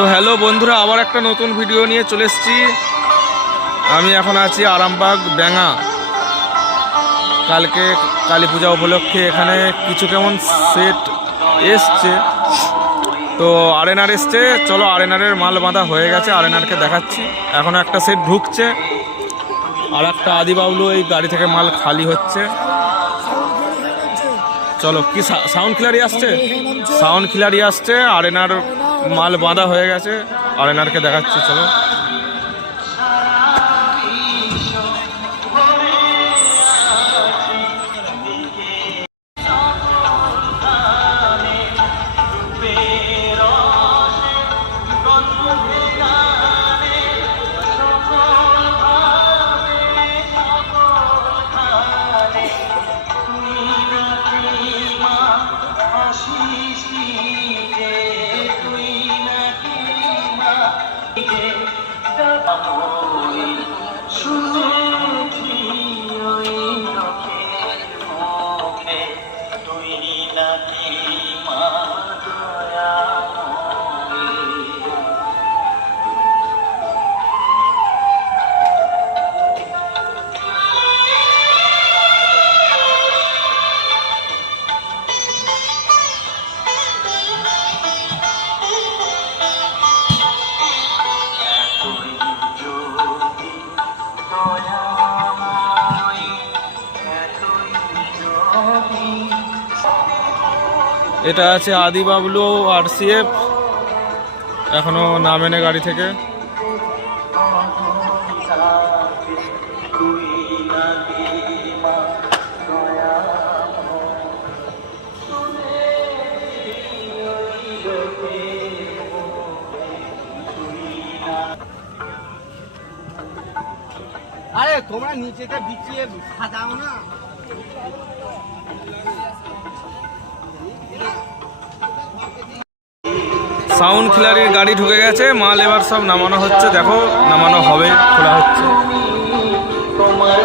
তো হ্যালো বন্ধুরা, আবার একটা নতুন ভিডিও নিয়ে চলে এসেছি। আমি এখন আছি আরামবাগ ব্যাঙা। কালকে কালী পূজা উপলক্ষে এখানে কিছু কেমন সেট এসছে, তো আরএনআর এসছে। চলো, আরএনআরের মাল বাঁধা হয়ে গেছে, আরএনআরকে দেখাচ্ছি। এখন একটা সেট ঢুকছে, আর একটা আদি বাবলু এই গাড়ি থেকে মাল খালি হচ্ছে। চলো, কি সাউন্ড ক্লিয়ারই আসছে, সাউন্ড ক্লিয়ারই আসছে। আরএনআর মাল বাঁধা হয়ে গেছে, আরএনআরকে দেখাচ্ছি। চলো, এটা আছে আদি বাবলু আরসিএফ, এখনো নামেনে গাড়ি থেকে। আরে তোমরা নিচেতে বিছিয়ে সাজাও না। সাউন্ড ক্লিয়ারের গাড়ি ঢুকে গেছে, মাল এবার সব নামানো হচ্ছে। দেখো, নামানো হবে, খোলা হচ্ছে। তোমার